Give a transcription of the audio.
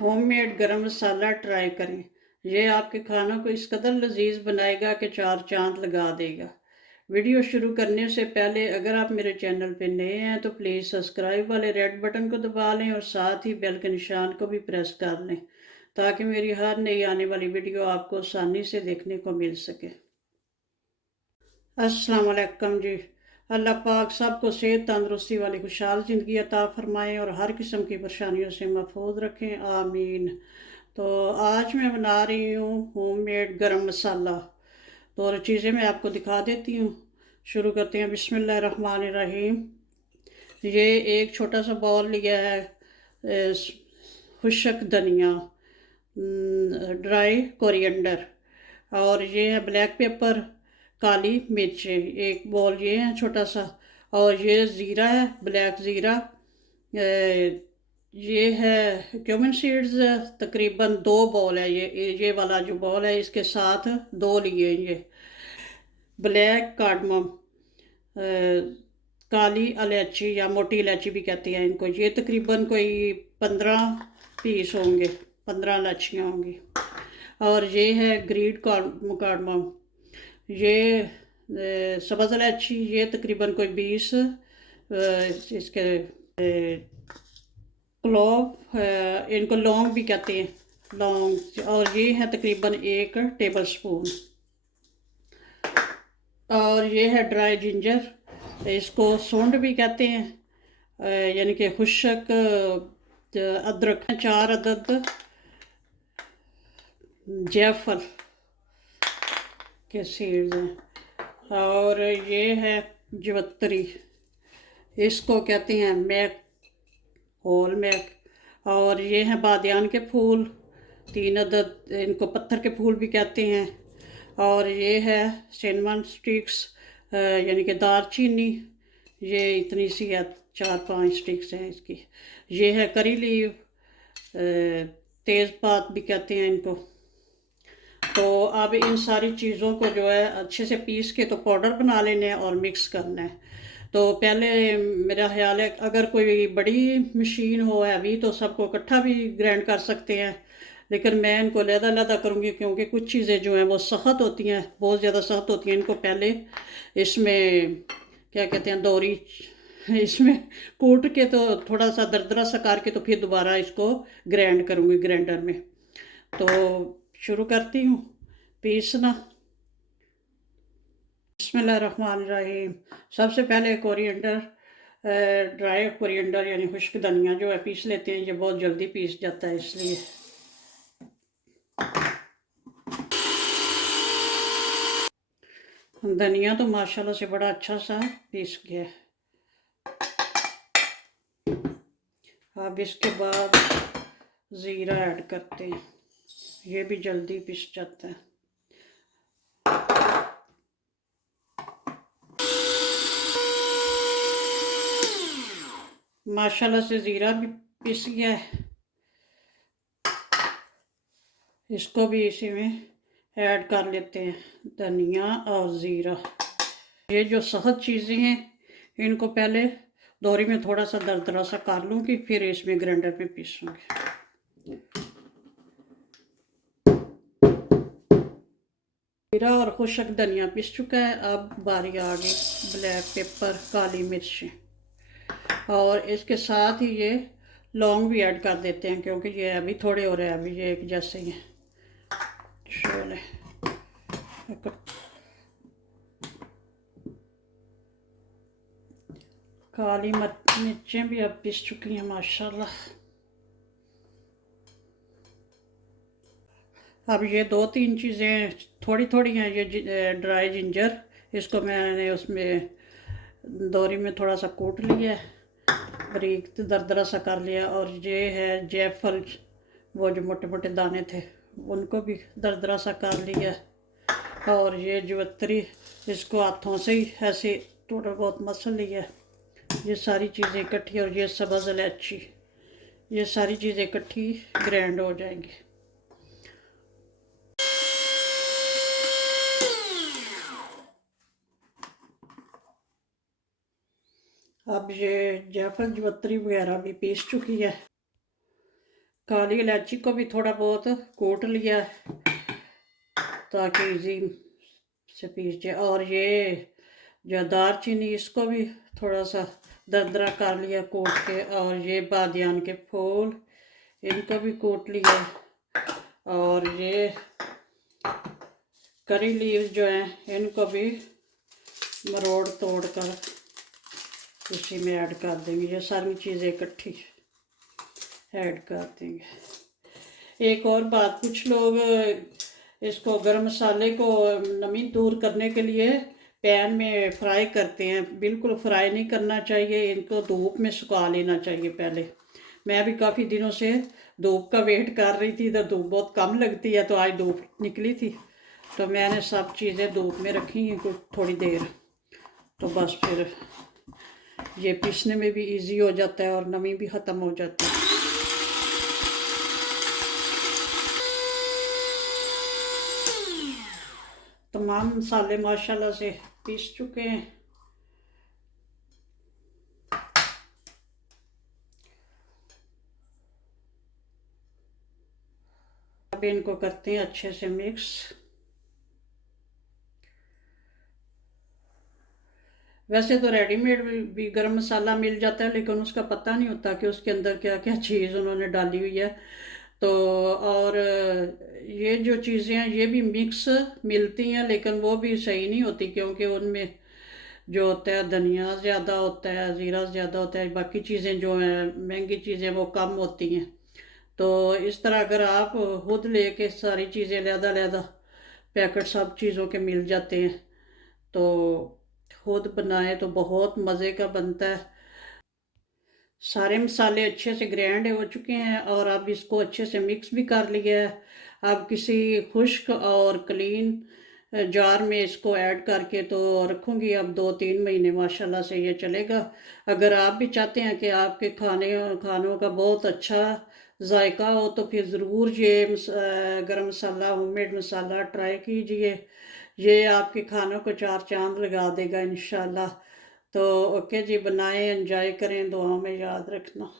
Homemade गरम मसाला try करें। ये आपके खानों को इस कदर लजीज बनाएगा कि चार चांद लगा देगा। वीडियो शुरू करने से पहले अगर आप मेरे चैनल पे नए हैं तो प्लीज़ सब्सक्राइब वाले रेड बटन को दबा लें और साथ ही बेल के निशान को भी प्रेस कर लें ताकि मेरी हर नई आने वाली वीडियो आपको आसानी से देखने को मिल सके। अस्सलाम वालेकुम जी। अल्लाह पाक सबको सेहत तंदुरुस्ती वाली खुशहाल ज़िंदगी अता फ़रमाएँ और हर किस्म की परेशानियों से महफूज रखें, आमीन। तो आज मैं बना रही हूँ होममेड गरम मसाला। तो और चीज़ें मैं आपको दिखा देती हूँ। शुरू करते हैं। बिस्मिल्लाहिर्रहमानिर्रहीम। ये एक छोटा सा बाउल लिया है खुशक धनिया, ड्राई कोरिएंडर, और ये है ब्लैक पेपर, काली मिर्चें एक बॉल ये है छोटा सा, और ये ज़ीरा है, ब्लैक ज़ीरा। ये है क्यूमिन सीड्स, तकरीबन 2 बॉल है। ये वाला जो बॉल है इसके साथ 2 लिए ये ब्लैक कार्डमम, काली इलायची या मोटी इलायची भी कहती हैं इनको। ये तकरीबन कोई 15 पीस होंगे, 15 इलायचियाँ होंगी। और ये है ग्रीन कार्डमम, ये सब्ज़ इलायची, ये तकरीबन कोई 20 इसके क्लोव, इनको लौंग भी कहते हैं, लौंग। और ये है तकरीबन 1 टेबल स्पून। और ये है ड्राई जिंजर, इसको सूंड भी कहते हैं, यानी कि खुशक अदरक। 4 अदद जायफल के सीड्स हैं। और ये है जवत्तरी, इसको कहते हैं मैक, होल मैक। और ये हैं बादियान के फूल, 3 अदद, इनको पत्थर के फूल भी कहते हैं। और ये है सिनेमन स्टिक्स, यानी कि दालचीनी, ये इतनी सी है, 4-5 स्टिक्स हैं इसकी। ये है करी लीव, तेज़पात भी कहते हैं इनको। तो अब इन सारी चीज़ों को जो है अच्छे से पीस के तो पाउडर बना लेना है और मिक्स करना है। तो पहले मेरा ख्याल है अगर कोई बड़ी मशीन हो हैवी तो सबको इकट्ठा भी ग्राइंड कर सकते हैं, लेकिन मैं इनको लहदा करूँगी क्योंकि कुछ चीज़ें जो हैं वो सख्त होती हैं, बहुत ज़्यादा सख्त होती हैं। इनको पहले इसमें क्या कहते हैं, दोरी, इसमें कूट के तो थोड़ा सा दरदरा सा करके तो फिर दोबारा इसको ग्राइंड करूँगी ग्राइंडर में। तो शुरू करती हूँ पीसना। बिस्मिल्लाहिर्रहमानिर्रहीम। सबसे पहले कोरिएंडर, ड्राई कोरिएंडर यानी खुश्क धनिया जो है पीस लेते हैं। ये बहुत जल्दी पीस जाता है इसलिए। धनिया तो माशाल्लाह से बड़ा अच्छा सा पीस गया। अब इसके बाद ज़ीरा ऐड करते हैं, ये भी जल्दी पिस जाता है। माशाल्लाह से ज़ीरा भी पिस गया है। इसको भी इसी में ऐड कर लेते हैं, धनिया और ज़ीरा। ये जो सख्त चीज़ें हैं इनको पहले दोरी में थोड़ा सा दरदरा सा कर लूँगी, फिर इसमें ग्राइंडर पे पीसूँगी। ज़ीरा और खुशक धनिया पिस चुका है। अब बारी आ गई ब्लैक पेपर, काली मिर्च, और इसके साथ ही ये लौंग भी ऐड कर देते हैं क्योंकि ये अभी थोड़े हो रहे हैं, अभी ये एक जैसे ही हैं। चले काली मिर्चें भी अब पिस चुकी हैं माशाल्लाह। अब ये 2-3 चीज़ें थोड़ी थोड़ी हैं। ये ड्राई जिंजर, इसको मैंने उसमें दोरी में थोड़ा सा कूट लिया, बारीक दरदरा सा कर लिया। और ये है जायफल, वो जो मोटे मोटे दाने थे उनको भी दरदरा सा कर लिया। और ये जवत्तरी, इसको हाथों से ही ऐसे थोड़ा बहुत मसल लिया। ये सारी चीज़ें इकट्ठी, और ये सब्ज़ इलायची, ये सारी चीज़ें इकट्ठी ग्राइंड हो जाएंगी। अब ये जायफल जवत्तरी वगैरह भी पीस चुकी है। काली इलायची को भी थोड़ा बहुत कूट लिया ताकि इजी से पीस जाए। और ये जो दालचीनी इसको भी थोड़ा सा दरदरा कर लिया कूट के। और ये बादियान के फूल इनको भी कूट लिया। और ये करी लीव्स जो हैं इनको भी मरोड़ तोड़ कर इसी में ऐड कर देंगे। ये सारी चीज़ें इकट्ठी ऐड कर देंगे। एक और बात, कुछ लोग इसको गरम मसाले को नमी दूर करने के लिए पैन में फ्राई करते हैं। बिल्कुल फ्राई नहीं करना चाहिए, इनको धूप में सुखा लेना चाहिए पहले। मैं भी काफ़ी दिनों से धूप का वेट कर रही थी, तो धूप बहुत कम लगती है, तो आज धूप निकली थी तो मैंने सब चीज़ें धूप में रखी हैं कुछ थोड़ी देर। तो बस फिर ये पीसने में भी इजी हो जाता है और नमी भी ख़त्म हो जाती है। तमाम मसाले माशाल्लाह से पीस चुके हैं। अब इनको करते हैं अच्छे से मिक्स। वैसे तो रेडीमेड भी गरम मसाला मिल जाता है, लेकिन उसका पता नहीं होता कि उसके अंदर क्या क्या चीज़ उन्होंने डाली हुई है। तो और ये जो चीज़ें हैं ये भी मिक्स मिलती हैं, लेकिन वो भी सही नहीं होती, क्योंकि उनमें जो होता है धनिया ज़्यादा होता है, ज़ीरा ज़्यादा होता है, बाकी चीज़ें जो हैं महंगी चीज़ें वो कम होती हैं। तो इस तरह अगर आप खुद लेके सारी चीज़ें लहदा पैकेट सब चीज़ों के मिल जाते हैं, तो खुद बनाए तो बहुत मज़े का बनता है। सारे मसाले अच्छे से ग्राइंड हो चुके हैं और अब इसको अच्छे से मिक्स भी कर लिया है। अब किसी खुश्क और क्लीन जार में इसको ऐड करके तो रखूँगी अब 2-3 महीने माशाल्लाह से ये चलेगा। अगर आप भी चाहते हैं कि आपके खानों का बहुत अच्छा जायका हो तो फिर ज़रूर ये गरम मसाला, होममेड मसाला ट्राई कीजिए। ये आपके खानों को 4 चाँद लगा देगा इंशाल्लाह। तो ओके जी, बनाएं, एंजॉय करें, दुआओं में याद रखना।